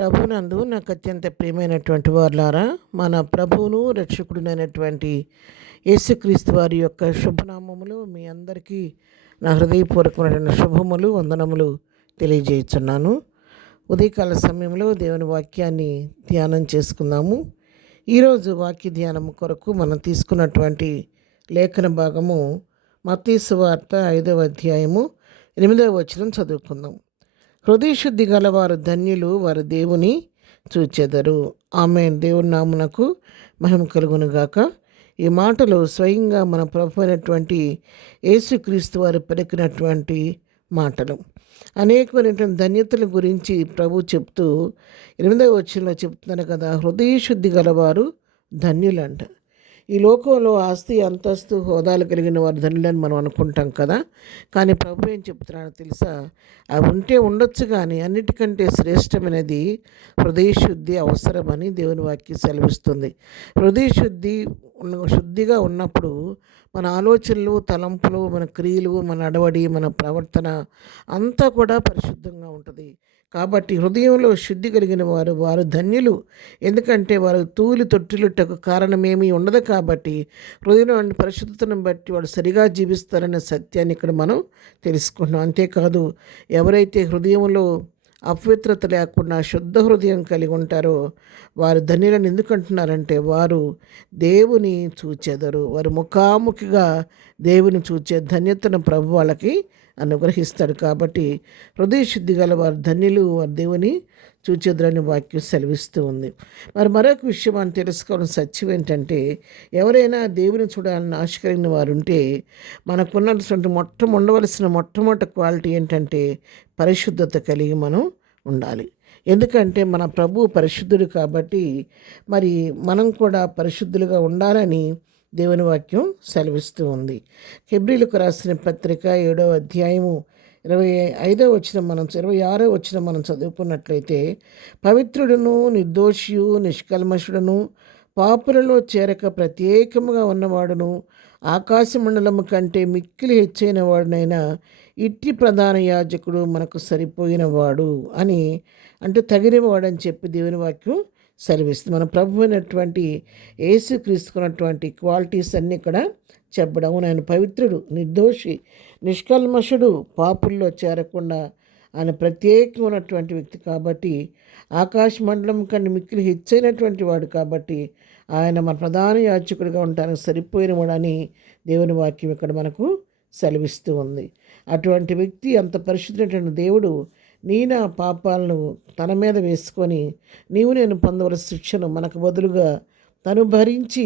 ప్రభునందు నాకు అత్యంత ప్రియమైనటువంటి వారులారా, మన ప్రభువును రక్షకుడునైనటువంటి యేసుక్రీస్తు వారి యొక్క శుభనామములు మీ అందరికీ నా హృదయపూర్వకమైన శుభములు వందనములు తెలియజేయుచున్నాను. ఉదయకాల సమయంలో దేవుని వాక్యాన్ని ధ్యానం చేసుకుందాము. ఈరోజు వాక్య ధ్యానం కొరకు మనం తీసుకున్నటువంటి లేఖన భాగము మత్తయి సువార్త 5వ అధ్యాయము 8వ వచనం చదువుకుందాం. హృదయశుద్ధి గలవారు ధన్యులు, వారు దేవుని చూచెదరు. ఆమేన్. దేవుని నామునకు మహిమ కలుగునుగాక. ఈ మాటలు స్వయంగా మన ప్రభు అయినటువంటి యేసుక్రీస్తు వారు పలికినటువంటి మాటలు. అనేకమైనటువంటి ధన్యతల గురించి ప్రభు చెప్తూ 8వ వచనంలో చెప్తున్నాను కదా, హృదయశుద్ధి గలవారు ధన్యులంట. ఈ లోకంలో ఆస్తి, అంతస్తు, హోదాలు కలిగిన వారు ధనులని మనం అనుకుంటాం కదా. కానీ ప్రభు ఏం చెప్తున్నాడో తెలుసా? అవి ఉంటే ఉండొచ్చు, కానీ అన్నిటికంటే శ్రేష్టమైనది హృదయశుద్ధి అవసరమని దేవుని వాక్యం సెలవిస్తుంది. శుద్ధిగా ఉన్నప్పుడు మన ఆలోచనలు, తలంపులు, మన క్రియలు, మన నడవడి, మన ప్రవర్తన అంతా కూడా పరిశుద్ధంగా ఉంటుంది. కాబట్టి హృదయంలో శుద్ధి కలిగిన వారు ధన్యులు. ఎందుకంటే వారు తూలి తొట్టిలుటకు కారణమేమీ ఉండదు. కాబట్టి హృదయం పరిశుద్ధతను బట్టి వాడు సరిగా జీవిస్తారనే సత్యాన్ని ఇక్కడ మనం తెలుసుకుంటున్నాం. అంతేకాదు, ఎవరైతే హృదయంలో అపవిత్రత లేకుండా శుద్ధ హృదయం కలిగి ఉంటారో వారు ధన్యులను ఎందుకంటున్నారంటే, వారు దేవుని చూచెదరు. వారు ముఖాముఖిగా దేవుని చూచే ధన్యతను ప్రభు వాళ్ళకి అనుగ్రహిస్తాడు. కాబట్టి హృదయశుద్ధి గల వారు ధన్యులు, వారు దేవుని చూచెదరని వాక్యం సెలవిస్తూ ఉంది. మరొక విషయం మనం తెలుసుకోవాలని సత్యం ఏంటంటే, ఎవరైనా దేవుని చూడాలని ఆశ కలిగిన వారు ఉంటే మనకున్నటువంటి ఉండవలసిన మొట్టమొదటి క్వాలిటీ ఏంటంటే పరిశుద్ధత కలిగి మనం ఉండాలి. ఎందుకంటే మన ప్రభు పరిశుద్ధుడు. కాబట్టి మరి మనం కూడా పరిశుద్ధులుగా ఉండాలని దేవుని వాక్యం సెలవిస్తూ ఉంది. హెబ్రీలకు రాసిన పత్రిక 7వ అధ్యాయము 25వ వచనం 26వ వచనం మనం చదువుకున్నట్లయితే, పవిత్రుడును, నిర్దోషియు, నిష్కల్మషుడును, పాపులలో చేరక ప్రత్యేకముగా ఉన్నవాడును, ఆకాశమండలము కంటే మిక్కిలి హెచ్చైన వాడునైనా ఇట్టి ప్రధాన యాజకుడు మనకు సరిపోయినవాడు అని, అంటే తగినవాడని చెప్పి దేవుని వాక్యం సెలవిస్తుంది. మన ప్రభు అయినటువంటి యేసుక్రీస్తుకున్నటువంటి క్వాలిటీస్ అన్నీ ఇక్కడ చెప్పడం. ఆయన పవిత్రుడు, నిర్దోషి, నిష్కల్మషుడు, పాపుల్లో చేరకుండా ఆయన ప్రత్యేకమైనటువంటి వ్యక్తి. కాబట్టి ఆకాశ మండలం కన్నా మిక్కిలి హెచ్చైనటువంటి వాడు. కాబట్టి ఆయన మన ప్రధాన యాజకుడిగా ఉండడానికి సరిపోయిన వాడని దేవుని వాక్యం ఇక్కడ మనకు సెలవిస్తూ ఉంది. అటువంటి వ్యక్తి, అంత పరిశుద్ధమైనటువంటి దేవుడు నా పాపాలను తన మీద వేసుకొని నేను పొందవలసిన శిక్షను మనకు బదులుగా తను భరించి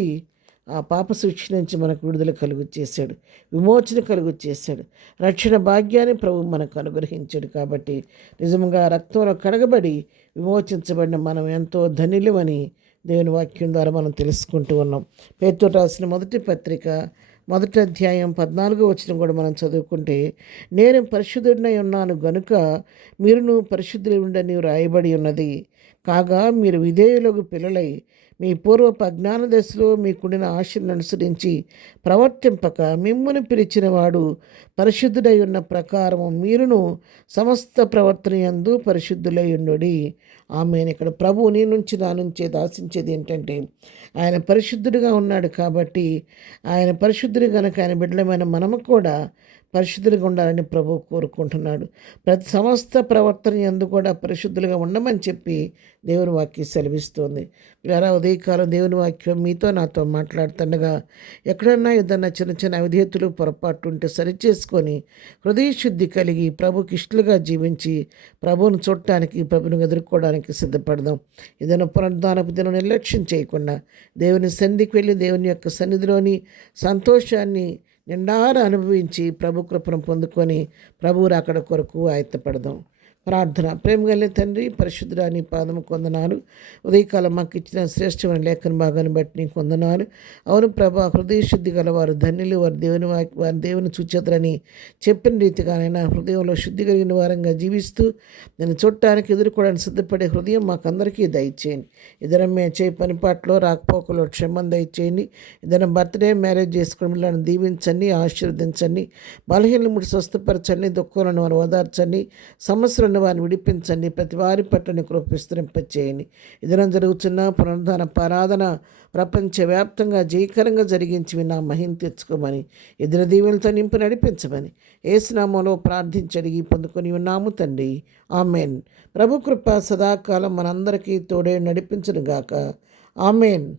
ఆ పాప శిక్ష నుంచి మనకు విడుదల కలుగు చేశాడు, విమోచన కలుగు చేశాడు, రక్షణ భాగ్యాన్ని ప్రభు మనకు అనుగ్రహించాడు. కాబట్టి నిజంగా రక్తంలో కడగబడి విమోచించబడిన మనం ఎంతో ధన్యులమని దేవుని వాక్యం ద్వారా మనం తెలుసుకుంటూ ఉన్నాం. పేతురు రాసిన మొదటి పత్రిక 1వ అధ్యాయం 14వ వచనం కూడా మనం చదువుకుంటే, నేను పరిశుద్ధుడినై ఉన్నాను గనుక మీరును పరిశుద్ధులు ఉండని రాయబడి ఉన్నది. కాగా మీరు విధేయులకు పిల్లలై మీ పూర్వపు అజ్ఞాన దశలో మీకుండిన ఆశలను అనుసరించి ప్రవర్తింపక మిమ్మును పిలిచిన వాడు పరిశుద్ధుడై ఉన్న ప్రకారము మీరును సమస్త ప్రవర్తన యందు పరిశుద్ధులై ఉండుడి. ఆమెను ఇక్కడ ప్రభువు నీ నుంచి నా నుంచి ఆశించేది ఏంటంటే, ఆయన పరిశుద్ధుడిగా ఉన్నాడు. కాబట్టి ఆయన పరిశుద్ధుడు కనుక ఆయన బిడ్డలమైన మనము కూడా పరిశుద్ధులుగా ఉండాలని ప్రభు కోరుకుంటున్నాడు. ప్రతి సమస్త ప్రవర్తన యందు కూడా పరిశుద్ధులుగా ఉండమని చెప్పి దేవుని వాక్యం సెలవిస్తుంది. ఇలా ఉదయకాలం దేవుని వాక్యం మీతో నాతో మాట్లాడుతుండగా ఎక్కడన్నా ఏదన్నా చిన్న చిన్న అవిధేయతలు, పొరపాటు ఉంటే సరిచేసుకొని హృదయశుద్ధి కలిగి ప్రభుకి ఇష్టలుగా జీవించి ప్రభువును చూడటానికి, ప్రభువును ఎదుర్కోవడానికి సిద్ధపడదాం. ఏదైనా పునరుద్ధానపు దినం నిర్లక్ష్యం చేయకుండా దేవుని సన్నిధికి వెళ్ళి దేవుని యొక్క సన్నిధిలోని సంతోషాన్ని నిండారా అనుభవించి ప్రభు కృపను పొందుకొని ప్రభువు రాకడ కొరకు ఆయత్తపడదాం. ప్రార్థన. ప్రేమగల తండ్రి, పరిశుద్ధుడా, నీ పాదము కొందనాలు. ఉదయకాలం మాకు ఇచ్చిన శ్రేష్టమైన లేఖన భాగాన్ని బట్టి నీకు కొందనాలు. అవును ప్రభా, హృదయశుద్ధి గలవారు ధన్యులు, వారు దేవుని చూచేతరని చెప్పిన రీతిగానైనా హృదయంలో శుద్ధి కలిగిన వారంగా జీవిస్తూ నేను చూడటానికి, ఎదుర్కోవడానికి సిద్ధపడే హృదయం మాకందరికీ దయచేయండి. ఏదైనా మేము చేయ పనిపాట్లో, రాకపోకలో క్షమను దయచేయండి. ఏదైనా బర్త్డే, మ్యారేజ్ చేసుకుని పిల్లలను దీవించండి, ఆశీర్వదించండి. బలహీనలు ముడి స్వస్థపరచండి, దుఃఖాలను వారు ఓదార్చండి. సమస్యలను ఉన్న వారిని విడిపించండి. ప్రతి వారి పట్ల కృప విస్తరింపచేయండి. ఇదిన జరుగుతున్న పునరుద్ధాన ఆరాధన ప్రపంచవ్యాప్తంగా జయకరంగా జరిగించి నా మహిమ తెచ్చుకోమని ఎదుర దీవెలతో నింపి నడిపించమని యేసునామములో ప్రార్థించి అడిగి పొందుకొని ఉన్నాము తండ్రి. ఆమెన్. ప్రభు కృప సదాకాలం మనందరికీ తోడే నడిపించునుగాక. ఆమెన్.